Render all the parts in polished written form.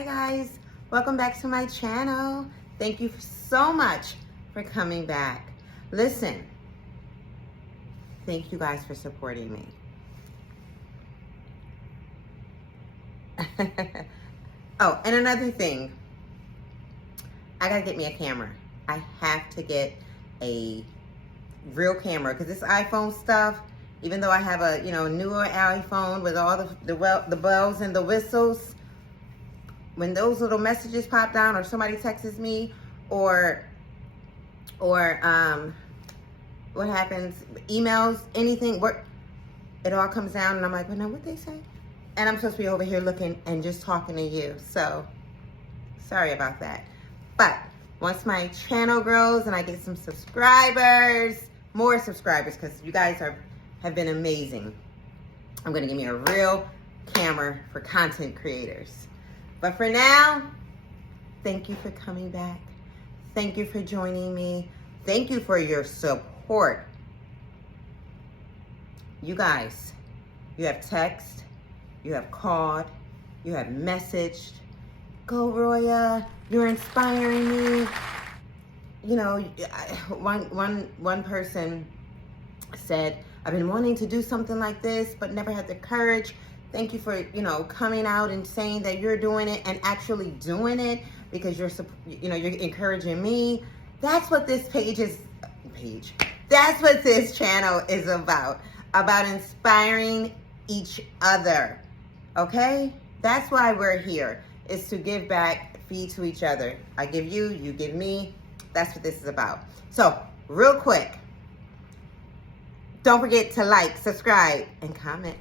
Hi guys, welcome back to my channel. Thank you so much for coming back. Listen, thank you guys for supporting me. Oh, and another thing, I gotta get me a camera. I have to get a real camera because this iPhone stuff, even though I have a newer iPhone with all the bells and the whistles, when those little messages pop down or somebody texts me or what happens, emails, anything, it all comes down and I'm like, well, now what they say? And I'm supposed to be over here looking and just talking to you. So sorry about that. But once my channel grows and I get some subscribers, more subscribers, because you guys have been amazing, I'm gonna give me a real camera for content creators. But for now, thank you for coming back. Thank you for joining me. Thank you for your support. You guys, you have texted, you have called, you have messaged. Go, Roya, you're inspiring me. You know, one person said, I've been wanting to do something like this, but never had the courage. Thank you for, coming out and saying that you're doing it and actually doing it because you're encouraging me. That's what this that's what this channel is about inspiring each other, okay? That's why we're here, is to give back, feed to each other. I give you, you give me. That's what this is about. So, real quick, don't forget to like, subscribe, and comment.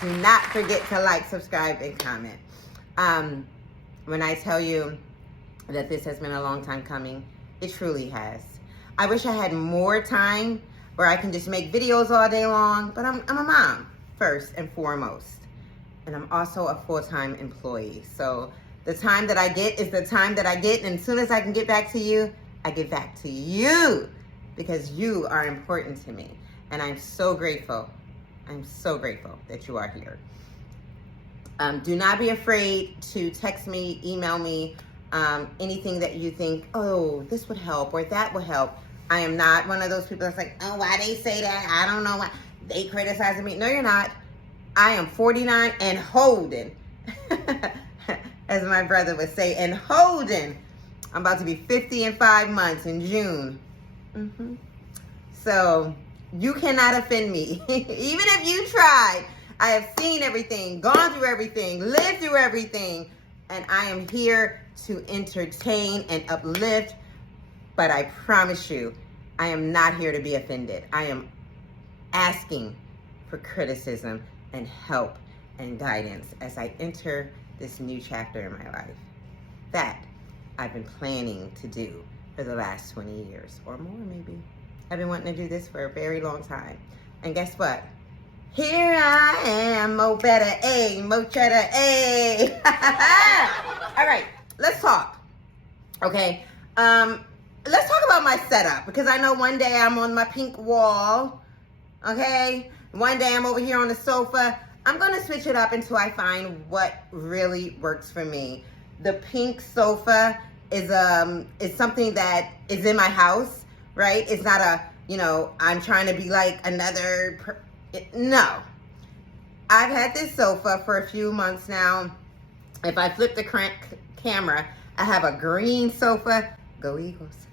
Do not forget to like, subscribe, and comment. When I tell you that this has been a long time coming, it truly has. I wish I had more time where I can just make videos all day long, but I'm a mom first and foremost. And I'm also a full-time employee. So the time that I get is the time that I get, and as soon as I can get back to you, I get back to you because you are important to me. And I'm so grateful. I'm so grateful that you are here. Do not be afraid to text me, email me, anything that you think, oh, this would help or that would help. I am not one of those people that's like, oh, why they say that? I don't know why. They criticizing me. No, you're not. I am 49 and holding, as my brother would say, and holding. I'm about to be 50 in 5 months in June. So you cannot offend me. Even if you tried, I have seen everything, gone through everything, lived through everything, and I am here to entertain and uplift, but I promise you, I am not here to be offended. I am asking for criticism and help and guidance as I enter this new chapter in my life that I've been planning to do for the last 20 years or more maybe. I've been wanting to do this for a very long time. And guess what? Here I am, mo better, A, mo cheddar, A. All right, let's talk, okay? Let's talk about my setup because I know one day I'm on my pink wall, okay? One day I'm over here on the sofa. I'm gonna switch it up until I find what really works for me. The pink sofa is something that is in my house, right? It's not I'm trying to be like another, no. I've had this sofa for a few months now. If I flip the camera, I have a green sofa, go Eagles,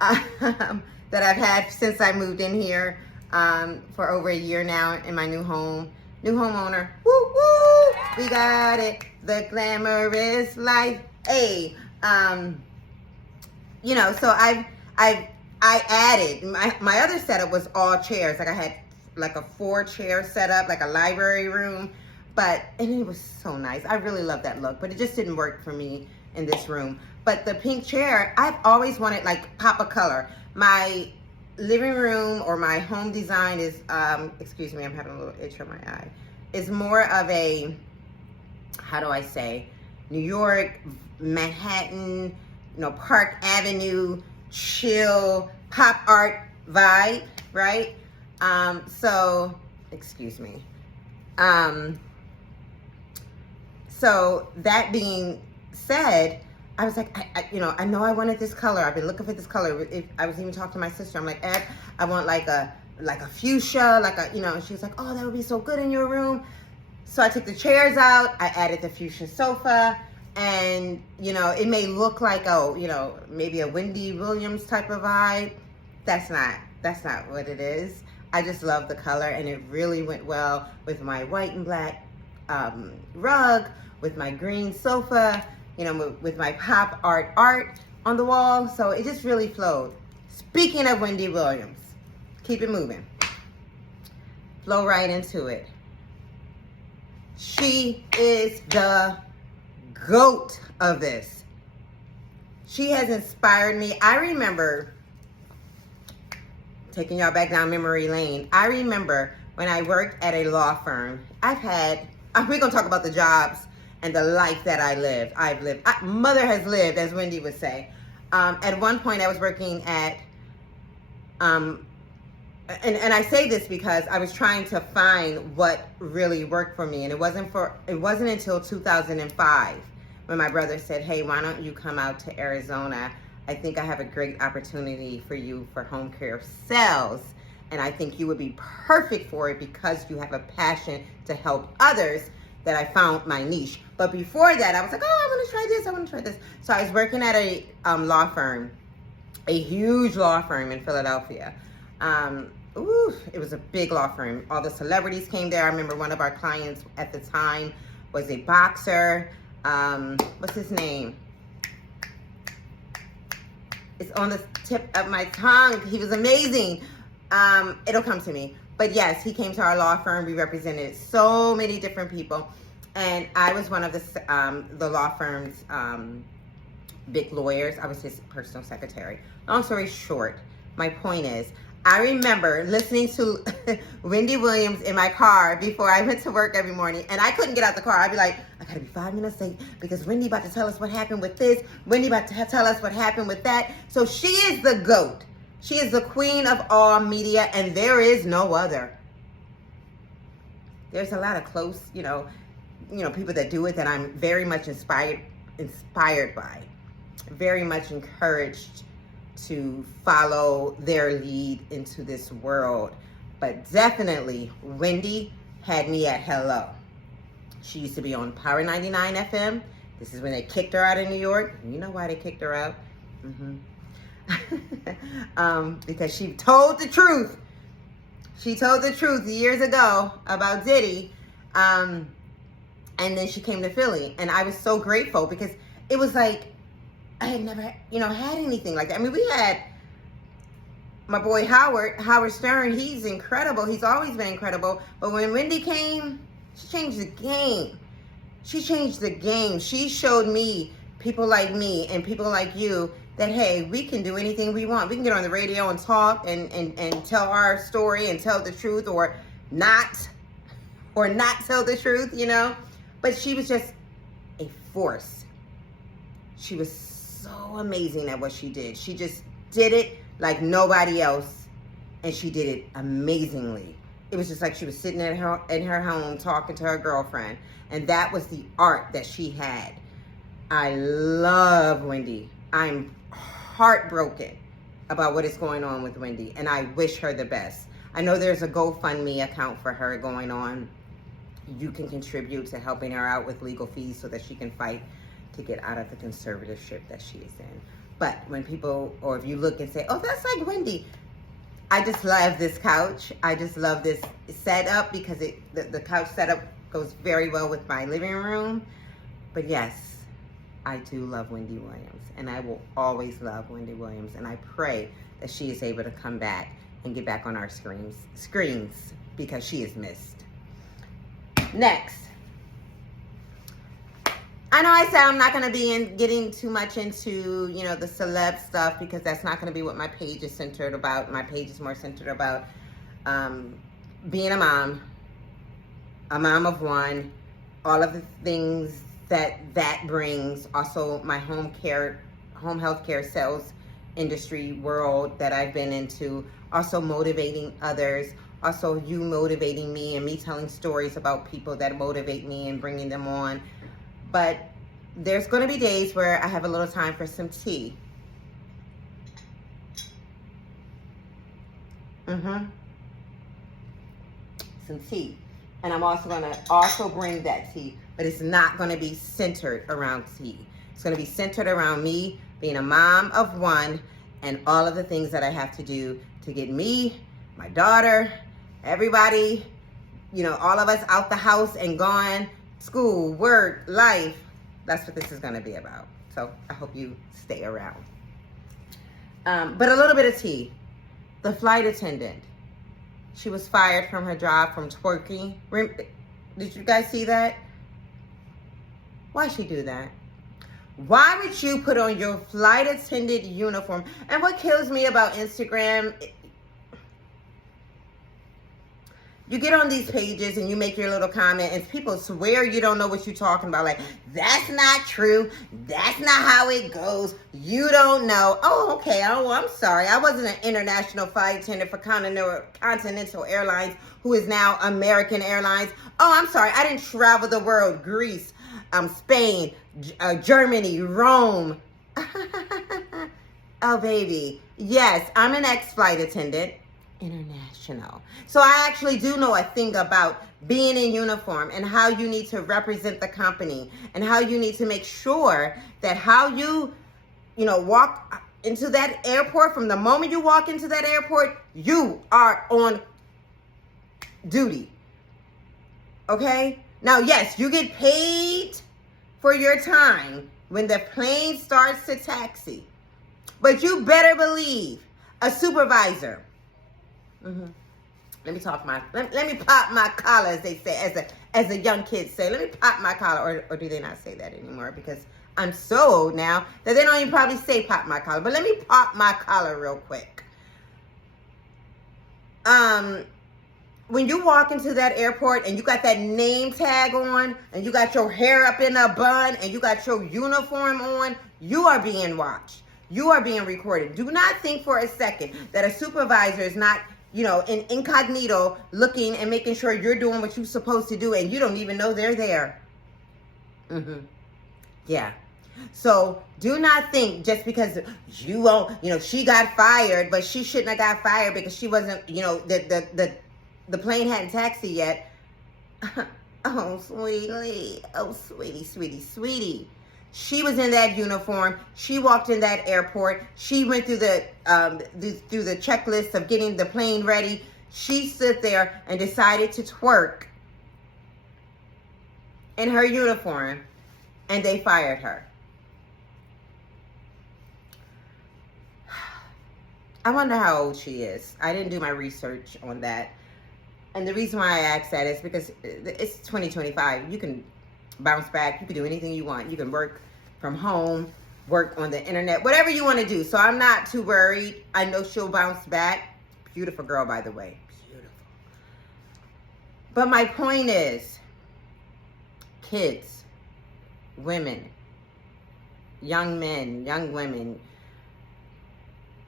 that I've had since I moved in here for over a year now in my new home. New homeowner, woo woo, we got it, the glamorous life, hey. So I added, my other setup was all chairs. Like I had like a 4-chair setup, like a library room, and it was so nice. I really love that look, but it just didn't work for me in this room. But the pink chair, I've always wanted like pop of color. My living room or my home design is, excuse me, I'm having a little itch on my eye, is more of a, how do I say, New York, Manhattan, Park Avenue, chill, pop art vibe, right? Excuse me. So that being said, I was like, I know I wanted this color. I've been looking for this color. I was even talking to my sister. I'm like, Ed, I want like a fuchsia, and she was like, oh, that would be so good in your room. So I took the chairs out. I added the fuchsia sofa, and it may look like, maybe a Wendy Williams type of vibe. That's not what it is. I just love the color, and it really went well with my white and black rug, with my green sofa, with my pop art on the wall. So it just really flowed. Speaking of Wendy Williams, keep it moving. Flow right into it. She is the GOAT of this. She has inspired me. I remember, taking y'all back down memory lane, I remember when I worked at a law firm. We're going to talk about the jobs and the life that I've lived. Mother has lived, as Wendy would say. At one point, I was working at, and I say this because I was trying to find what really worked for me, and it wasn't until 2005 when my brother said, hey, why don't you come out to Arizona? I think I have a great opportunity for you for home care sales, and I think you would be perfect for it because you have a passion to help others, that I found my niche. But before that, I was like, oh, I want to try this. So I was working at a law firm, a huge law firm in Philadelphia. It was a big law firm. All the celebrities came there. I remember one of our clients at the time was a boxer. What's his name? It's on the tip of my tongue. He was amazing. It'll come to me. But yes, he came to our law firm. We represented so many different people. And I was one of the law firm's big lawyers. I was his personal secretary. Long story short, my point is, I remember listening to Wendy Williams in my car before I went to work every morning, and I couldn't get out the car. I'd be like, I gotta be 5 minutes late because Wendy about to tell us what happened with this. Wendy about to tell us what happened with that. So she is the GOAT. She is the queen of all media, and there is no other. There's a lot of close, people that do it that I'm very much inspired by, very much encouraged to follow their lead into this world. But definitely, Wendy had me at hello. She used to be on Power 99 FM. This is when they kicked her out of New York. You know why they kicked her out? Because she told the truth. She told the truth years ago about Diddy. And then she came to Philly. And I was so grateful because it was like, I had never, had anything like that. I mean, we had my boy Howard Stern. He's incredible. He's always been incredible. But when Wendy came, she changed the game. She changed the game. She showed me, people like me and people like you, that, hey, we can do anything we want. We can get on the radio and talk and tell our story and tell the truth, or not tell the truth, But she was just a force. She was so amazing at what she did. She just did it like nobody else, and she did it amazingly. It was just like she was sitting in her home talking to her girlfriend, and that was the art that she had. I love Wendy. I'm heartbroken about what is going on with Wendy, and I wish her the best. I know there's a GoFundMe account for her going on. You can contribute to helping her out with legal fees so that she can fight to get out of the conservatorship that she is in. But when people, or if you look and say, oh, that's like Wendy, I just love this couch. I just love this setup because the couch setup goes very well with my living room. But yes, I do love Wendy Williams, and I will always love Wendy Williams, and I pray that she is able to come back and get back on our screens because she is missed. Next. I know I said I'm not going to be getting too much into, the celeb stuff, because that's not going to be what my page is centered about. My page is more centered about being a mom of one, all of the things that brings, also my home health care sales industry world that I've been into, also motivating others, also you motivating me and me telling stories about people that motivate me and bringing them on. But there's going to be days where I have a little time for some tea. Some tea. And I'm also going to bring that tea, but it's not going to be centered around tea. It's going to be centered around me being a mom of one and all of the things that I have to do to get me, my daughter, everybody, you know, all of us out the house and gone, school, work, life. That's what this is going to be about. So I hope you stay around. But a little bit of tea. The flight attendant, she was fired from her job from twerking. Did you guys see that? Why'd she do that? Why would you put on your flight attendant uniform? And what kills me about Instagram, you get on these pages and you make your little comment and people swear you don't know what you're talking about. Like, that's not true. That's not how it goes. You don't know. Oh, okay. Oh, I'm sorry. I wasn't an international flight attendant for Continental Airlines, who is now American Airlines. Oh, I'm sorry. I didn't travel the world. Greece, Spain, Germany, Rome. Oh, baby. Yes, I'm an ex-flight attendant. International. So I actually do know a thing about being in uniform and how you need to represent the company and how you need to make sure that how you walk into that airport, from the moment you walk into that airport, you are on duty. Okay? Now, yes, you get paid for your time when the plane starts to taxi. But you better believe a supervisor. Let me pop my collar, as they say, as a young kid say. Let me pop my collar, or do they not say that anymore? Because I'm so old now that they don't even probably say pop my collar. But let me pop my collar real quick. When you walk into that airport and you got that name tag on and you got your hair up in a bun and you got your uniform on, you are being watched. You are being recorded. Do not think for a second that a supervisor is not, in incognito looking and making sure you're doing what you're supposed to do and you don't even know they're there. Yeah. So do not think just because you won't, she got fired, but she shouldn't have got fired because she wasn't, the plane hadn't taxied yet. Oh, sweetie. Oh, sweetie. She was in that uniform. She walked in that airport. She went through the checklist of getting the plane ready. She stood there and decided to twerk in her uniform, and they fired her. I wonder how old she is. I didn't do my research on that. And the reason why I asked that is because it's 2025. You can bounce back. You can do anything you want. You can work from home, work on the internet, whatever you want to do. So I'm not too worried. I know she'll bounce back. Beautiful girl, by the way. Beautiful. But my point is, kids, women, young men, young women,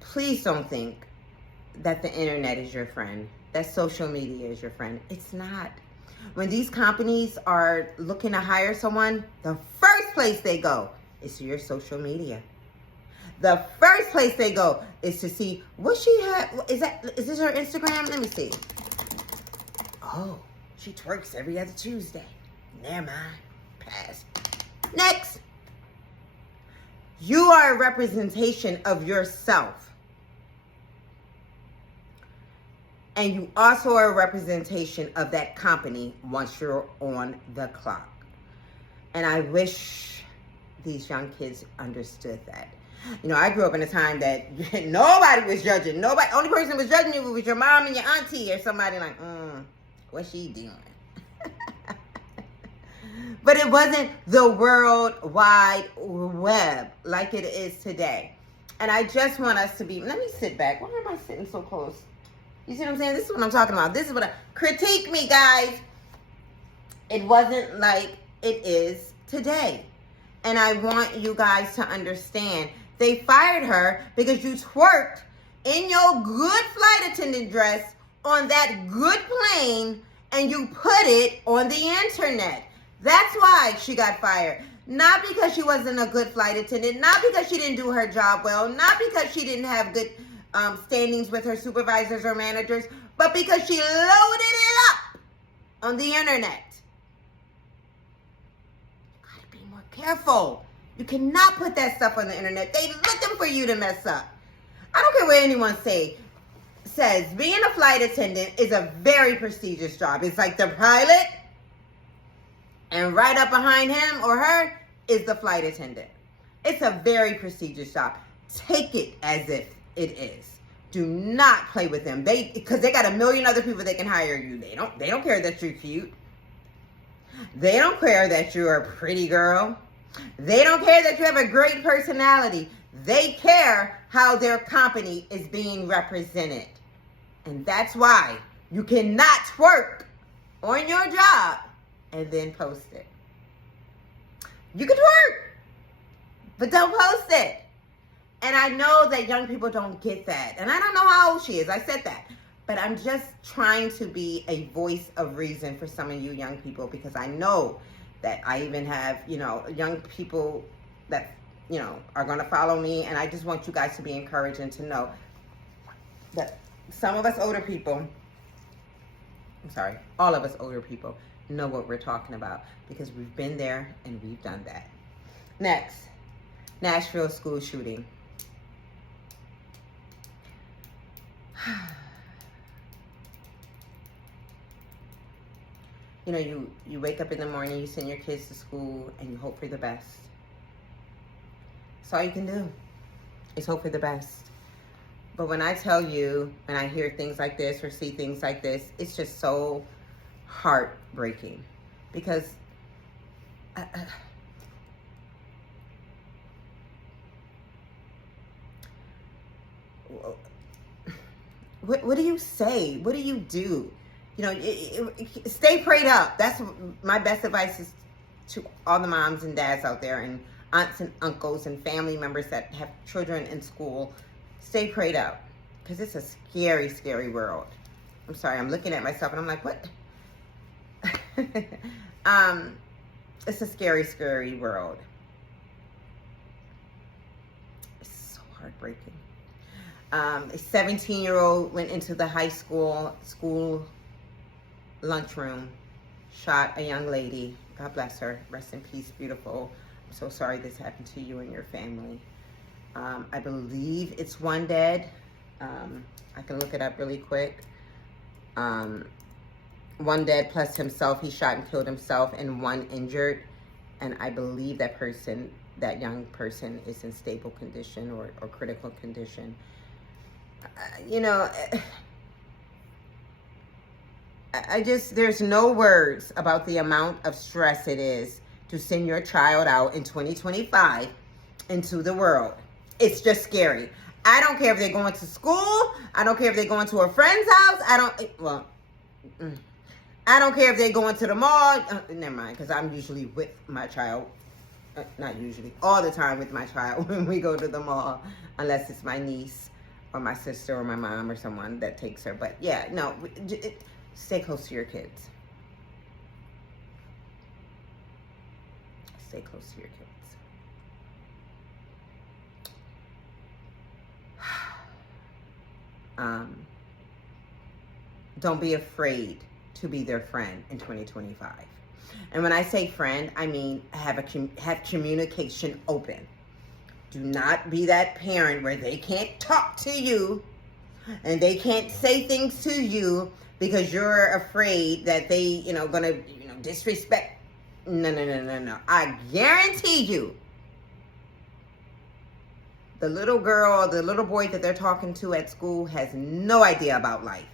please don't think that the internet is your friend, that social media is your friend. It's not. When these companies are looking to hire someone, the first place they go is to your social media. The first place they go is to see what she had. Is this her Instagram? Let me see. Oh, she twerks every other Tuesday. Never mind. Pass. Next. You are a representation of yourself. And you also are a representation of that company once you're on the clock. And I wish these young kids understood that. I grew up in a time that nobody was judging. Only person was judging you was your mom and your auntie or somebody like, what's she doing? But it wasn't the World Wide Web like it is today. And I just want us to be, let me sit back. Why am I sitting so close? You see what I'm saying? This is what I'm talking about. This is what critique me, guys. It wasn't like it is today. And I want you guys to understand. They fired her because you twerked in your good flight attendant dress on that good plane and you put it on the internet. That's why she got fired. Not because she wasn't a good flight attendant, not because she didn't do her job well, not because she didn't have good standings with her supervisors or managers, but because she loaded it up on the internet. You gotta be more careful. You cannot put that stuff on the internet. They looking for you to mess up. I don't care what anyone says. Being a flight attendant is a very prestigious job. It's like the pilot, and right up behind him or her is the flight attendant. It's a very prestigious job. Take it as if it is. Do not play with them. Because they got a million other people that can hire you. They don't care that you're cute. They don't care that you're a pretty girl. They don't care that you have a great personality. They care how their company is being represented. And that's why you cannot twerk on your job and then post it. You can twerk, but don't post it. And I know that young people don't get that. And I don't know how old she is. I said that. But I'm just trying to be a voice of reason for some of you young people, because I know that I even have, young people that, are going to follow me. And I just want you guys to be encouraged and to know that some of us older people, all of us older people know what we're talking about, because we've been there and we've done that. Next, Nashville school shooting. You wake up in the morning, you send your kids to school, and you hope for the best. That's all you can do, is hope for the best. But when I tell you, and I hear things like this or see things like this, it's just so heartbreaking, because what do you say? What do you do? Stay prayed up. That's my best advice is to all the moms and dads out there, and aunts and uncles and family members that have children in school. Stay prayed up, because it's a scary, scary world. I'm sorry, I'm looking at myself and I'm like, what? It's a scary, scary world. It's so heartbreaking. A 17-year-old went into the high school lunchroom, shot a young lady. God bless her. Rest in peace, beautiful. I'm so sorry this happened to you and your family. I believe it's one dead. I can look it up really quick. One dead plus himself. He shot and killed himself, and one injured. And I believe that young person is in stable condition or critical condition. There's no words about the amount of stress it is to send your child out in 2025 into the world. It's just scary. I don't care if they're going to school. I don't care if they're going to a friend's house. I don't care if they're going to the mall. Never mind, because I'm usually with my child. Not usually, all the time with my child when we go to the mall, unless it's my niece or my sister or my mom or someone that takes her. But yeah, no, stay close to your kids. Stay close to your kids. Don't be afraid to be their friend in 2025. And when I say friend, I mean have communication open. Do not be that parent where they can't talk to you and they can't say things to you because you're afraid that they, gonna, disrespect. No. I guarantee you, the little girl or the little boy that they're talking to at school has no idea about life.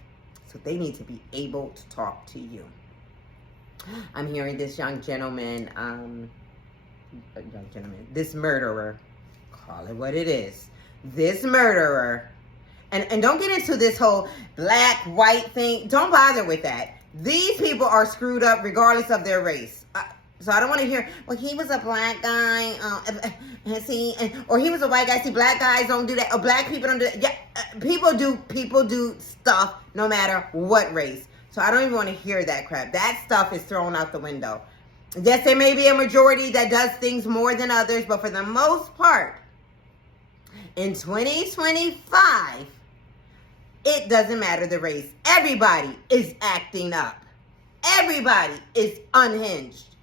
So they need to be able to talk to you. I'm hearing this young gentleman, this murderer, call it what it is, this murderer, and don't get into this whole black, white thing. Don't bother with that. These people are screwed up regardless of their race. So I don't want to hear, well, he was a black guy, or he was a white guy. See, black guys don't do that, or black people don't do that. Yeah, people do stuff no matter what race. So I don't even want to hear that crap. That stuff is thrown out the window. Yes, there may be a majority that does things more than others, but for the most part, in 2025, it doesn't matter the race. Everybody is acting up. Everybody is unhinged.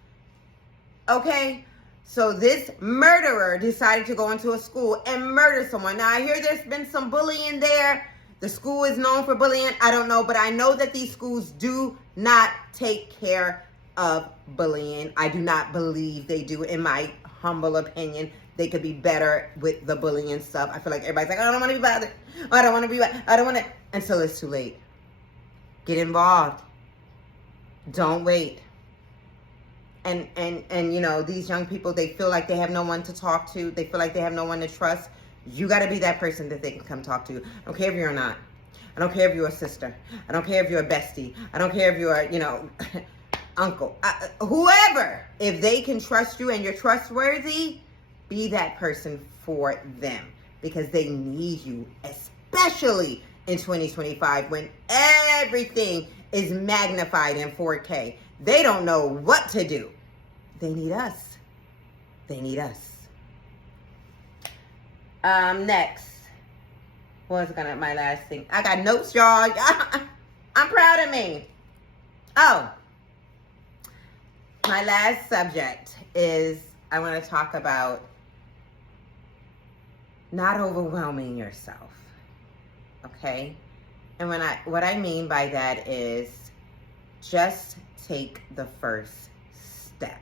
Okay? So this murderer decided to go into a school and murder someone. Now, I hear there's been some bullying there. The school is known for bullying. I don't know, but I know that these schools do not take care of bullying. I do not believe they do, in my humble opinion. They could be better with the bullying stuff. I feel like everybody's like, I don't want to be bothered. I don't want to be, I don't want to, until it's too late. Get involved. Don't wait. And you know, these young people, they feel like they have no one to talk to. They feel like they have no one to trust. You got to be that person that they can come talk to. I don't care if you're not. I don't care if you're a sister. I don't care if you're a bestie. I don't care if you're a, you know, uncle. Whoever. If they can trust you and you're trustworthy, be that person for them. Because they need you, especially in 2025 when everything is magnified in 4K. They don't know what to do. They need us. They need us. Next. What was my last thing? I got notes, y'all. I'm proud of me. Oh. My last subject is I want to talk about not overwhelming yourself. Okay? And what I mean by that is just take the first step.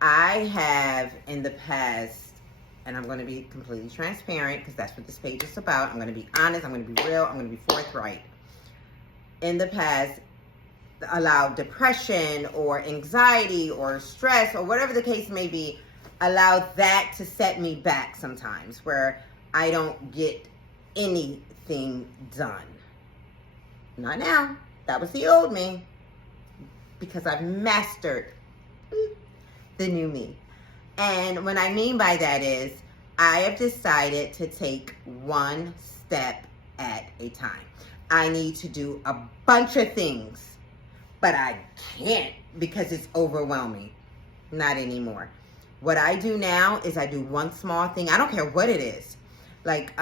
I have in the past, and I'm going to be completely transparent because that's what this page is about. I'm going to be honest. I'm going to be real. I'm going to be forthright. In the past, allowed depression or anxiety or stress or whatever the case may be, allowed that to set me back sometimes where I don't get anything done. Not now. That was the old me. Because I've mastered the new me. And what I mean by that is I have decided to take one step at a time. I need to do a bunch of things, but I can't because it's overwhelming. Not anymore. What I do now is I do one small thing. I don't care what it is. Like,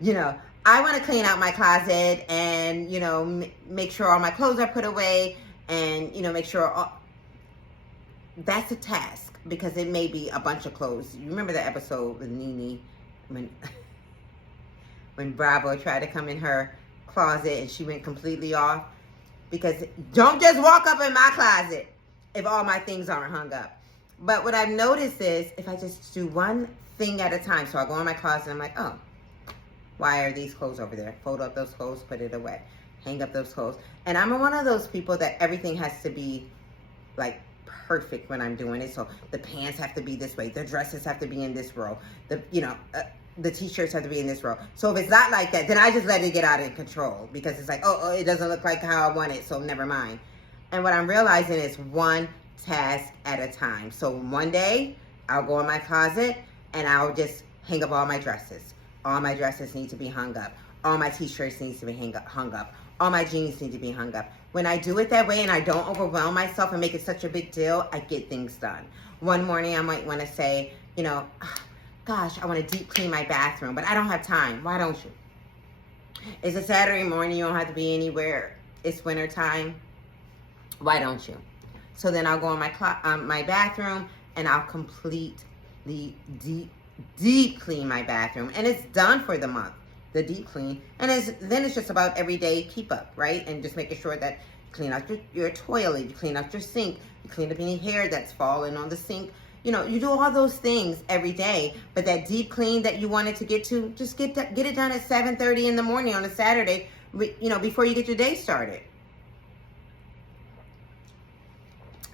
you know, I want to clean out my closet and, you know, make sure all my clothes are put away and, you know, make sure that's a task because it may be a bunch of clothes. You remember the episode with Nene when Bravo tried to come in her closet and she went completely off? Because don't just walk up in my closet if all my things aren't hung up. But what I've noticed is if I just do one thing at a time, so I go in my closet and I'm like, oh, why are these clothes over there? Fold up those clothes, put it away. Hang up those clothes. And I'm one of those people that everything has to be like perfect when I'm doing it. So the pants have to be this way. The dresses have to be in this row. The t-shirts have to be in this row. So if it's not like that, then I just let it get out of control because it's like, oh, it doesn't look like how I want it, so never mind. And what I'm realizing is one task at a time. So one day I'll go in my closet and I'll just hang up all my dresses. All my dresses need to be hung up. All my t-shirts need to be hung up. All my jeans need to be hung up. When I do it that way and I don't overwhelm myself and make it such a big deal, I get things done. One morning I might want to say, you know, gosh, I want to deep clean my bathroom, but I don't have time. Why don't you? It's a Saturday morning. You don't have to be anywhere. It's winter time. Why don't you? So then I'll go in my bathroom and I'll completely deep clean my bathroom. And it's done for the month, the deep clean. And then it's just about everyday keep up, right? And just making sure that you clean out your toilet, you clean out your sink, you clean up any hair that's fallen on the sink. You know, you do all those things every day, but that deep clean that you wanted to get to, just get it done at 7:30 in the morning on a Saturday, you know, before you get your day started.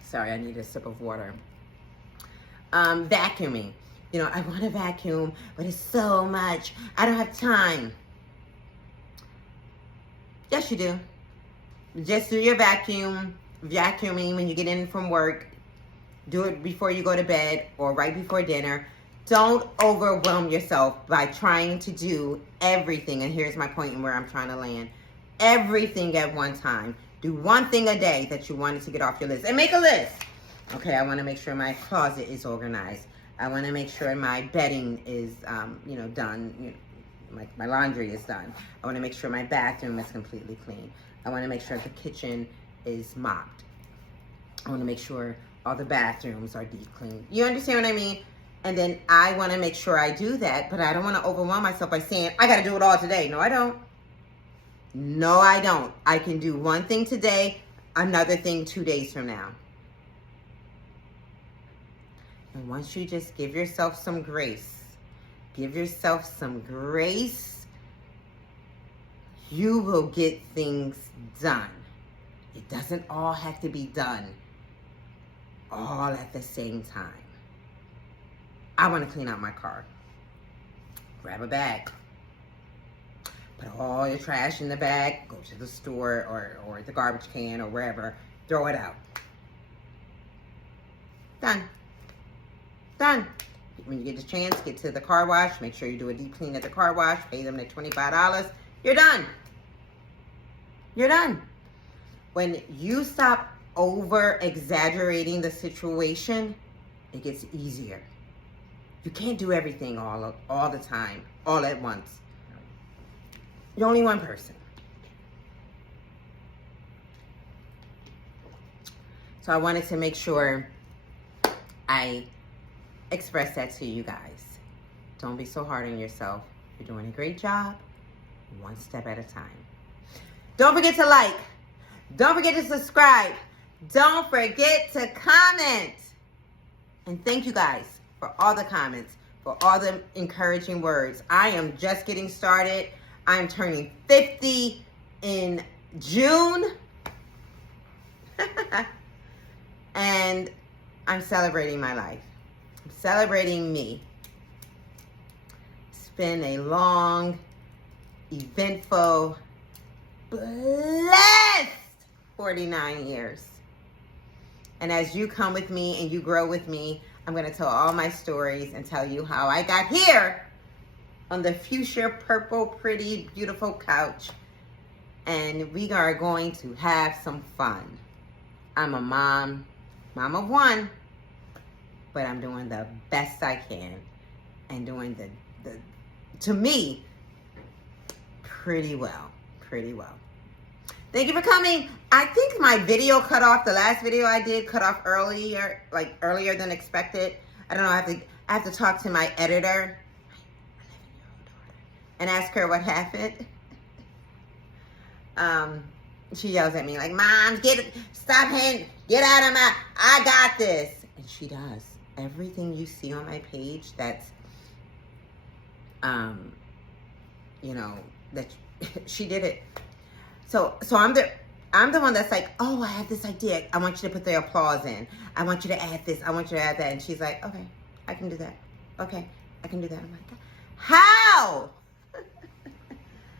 Sorry, I need a sip of water. Vacuuming. You know, I want to vacuum, but it's so much. I don't have time. Yes, you do. Just do your vacuuming when you get in from work. Do it before you go to bed or right before dinner. Don't overwhelm yourself by trying to do everything. And here's my point and where I'm trying to land. Everything at one time. Do one thing a day that you wanted to get off your list. And make a list. Okay, I want to make sure my closet is organized. I want to make sure my bedding is, done. My laundry is done. I want to make sure my bathroom is completely clean. I want to make sure the kitchen is mopped. I want to make sure all the bathrooms are deep cleaned. You understand what I mean? And then I want to make sure I do that, but I don't want to overwhelm myself by saying, I got to do it all today. No, I don't. No, I don't. I can do one thing today, another thing 2 days from now. And once you just give yourself some grace, you will get things done. It doesn't all have to be done all at the same time. I want to clean out my car. Grab a bag. Put all your trash in the bag. Go to the store or the garbage can or wherever. Throw it out. Done. Done. When you get the chance, get to the car wash. Make sure you do a deep clean at the car wash. Pay them the $25. You're done. You're done. When you stop over-exaggerating the situation, it gets easier. You can't do everything all the time, all at once. You're only one person. So I wanted to make sure I express that to you guys. Don't be so hard on yourself. You're doing a great job, one step at a time. Don't forget to like. Don't forget to subscribe. Don't forget to comment. And thank you guys for all the comments, for all the encouraging words. I am just getting started. I'm turning 50 in June. And I'm celebrating my life. I'm celebrating me. It's been a long, eventful, blessed 49 years. And as you come with me and you grow with me, I'm going to tell all my stories and tell you how I got here on the fuchsia purple, pretty, beautiful couch. And we are going to have some fun. I'm a mom of one, but I'm doing the best I can and doing the to me, pretty well. Thank you for coming. I think my video cut off, the last video I did cut off earlier, like earlier than expected. I don't know, I have to talk to my editor and ask her what happened. She yells at me like, Mom, stop hitting, get out of my, I got this. And she does. Everything you see on my page that's, that she did it. So I'm the one that's like, oh, I have this idea. I want you to put the applause in. I want you to add this. I want you to add that. And she's like, okay, I can do that. Okay, I can do that. I'm like, how?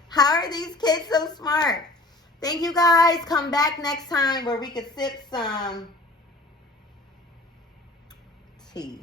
How are these kids so smart? Thank you guys. Come back next time where we could sip some tea.